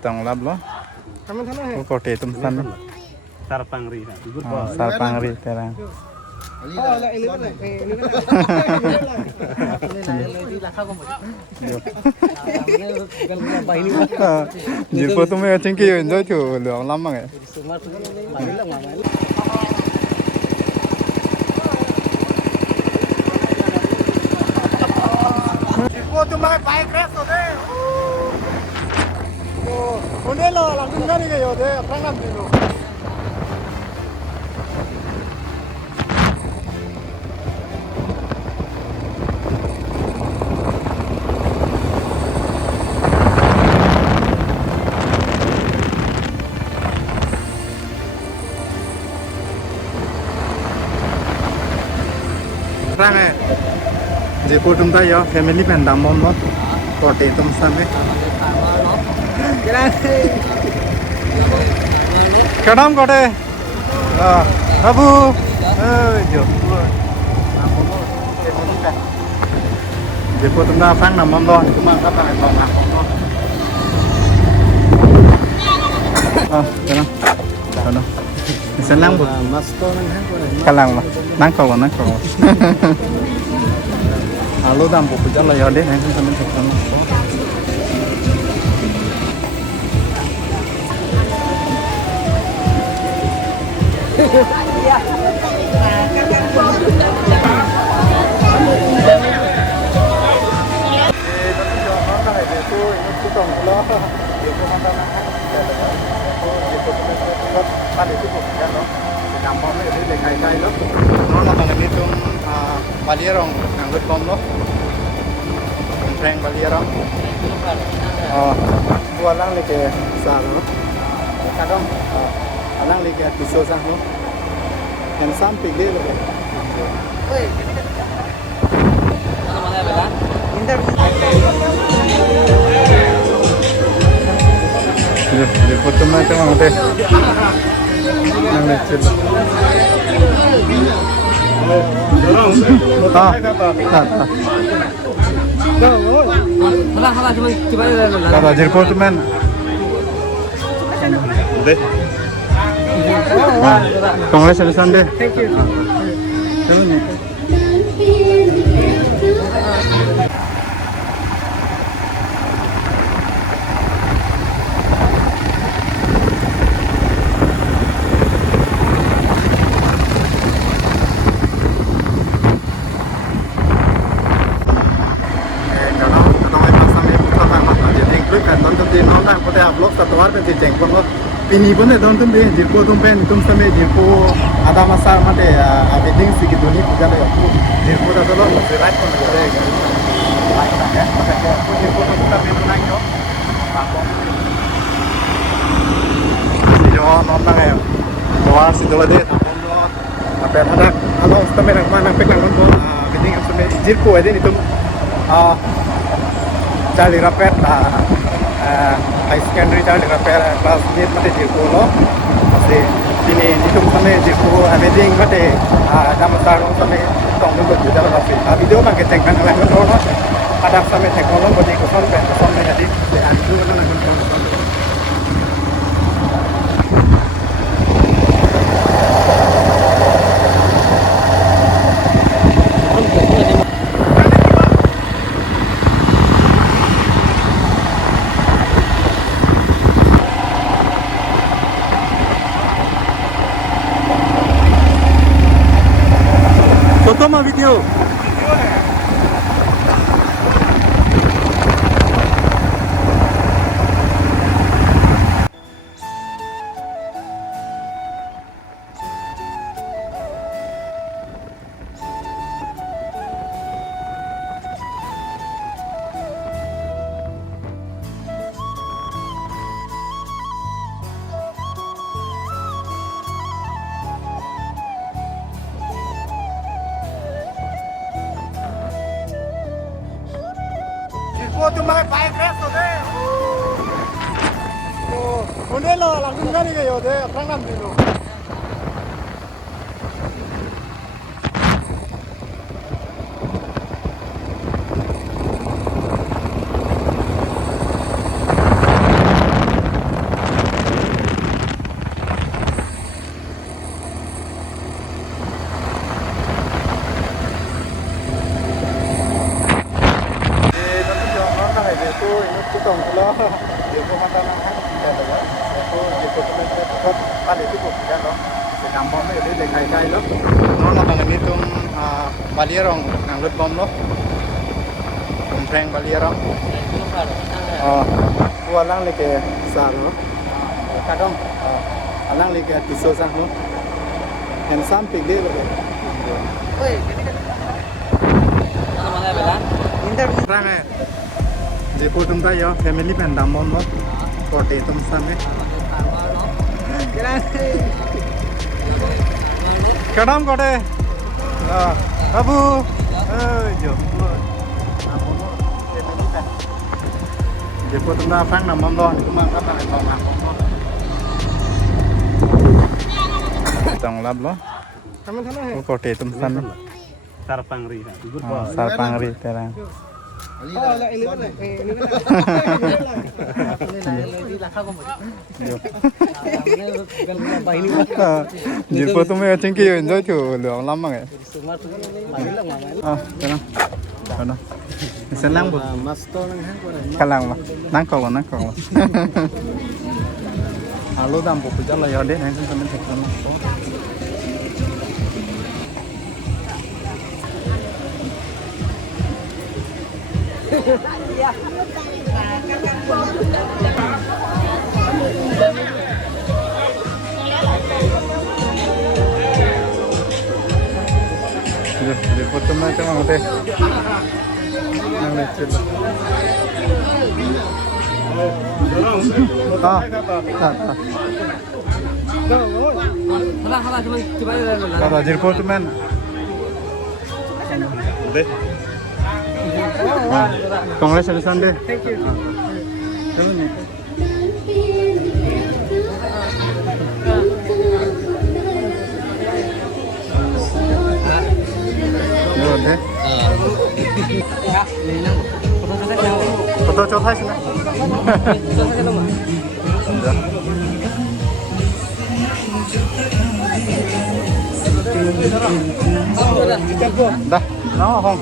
Tong lab lo. Ko kote tum san. Sarpangri. Sarpangri terang. Jirpo tume aching ki enjoy thu lo lam ma nge. Jirpo tume bike race ho de. One lo lang tung gani ge yo de apna nam dilo. Rang Jepur tum ta yo family pen dam mom no kote tum san me kadam kote babu jo Jepur tum ta phang nam mom do tum ma ka ta lo na mom do sana senang bu kalang ma nang ko Alo dam bu jala ya de nang kan kan Balierong ang lutkom no Treng balierong buat lang leke sa no kadang lang leke piso sa no yang sampai dia loh oi mana bela di foto mata mang teh nang lecet Kata jirpo tu men. Deh. Congratulations deh. Thank you. Ini pun ada tonton deh, jirpo tumpen, tumpen jirpo ada masa mate wedding sih gitu nih, bukan ya, jirpo dah solo, right pun ada ya, makanya jirpo tuh kita pintu naik yo, yo nonton ya, doa sih doa deh, apa ada, kalau tumpen yang mana pek lang nonton, wedding tumpen jirpo aja nih tuh, cari rapet high secondary child repair class ni mate jirpo lo masih ini hitung sampai jirpo wedding mate jam sarung sampai tong dulu juga masih video bangke tengkan lain lo ada sampai teknologi ko sampai jadi anu kan Toma video. tu mai bike race de one lo lang tung gani ge yo de apna nam dilo mata nang kita ada itu di foto itu tetap pada itu kan loh gampang itu dia kai loh nono bang itu balierong nang lut bom loh kumpreng balierong alang leke sar loh kadang alang leke tiso sah loh yang sampai dia loh mana belan Rang je potum ta yo family pen damon lo kote tum same kadam kote babu jo damon lo family pen je potum ta phang damon lo itu mang ka ta tong nam lo tong lab lo kote tum same Sarpangri. sarpangri terang Jilpo tuh mau cengki enjoy tuh luang lama nggak? Tenang, tenang. Senang bu. Kalang bu. Nangkol. Halo dam bu jalan ya deh, nanti sampai sekarang. Di foto macam mana teh? Nang lecet. Halah cuma coba Kalau di foto man. Deh. Congratulations deh. Thank you. Chalo nih. Yo deh. Foto coba sih. Dah, no, hong.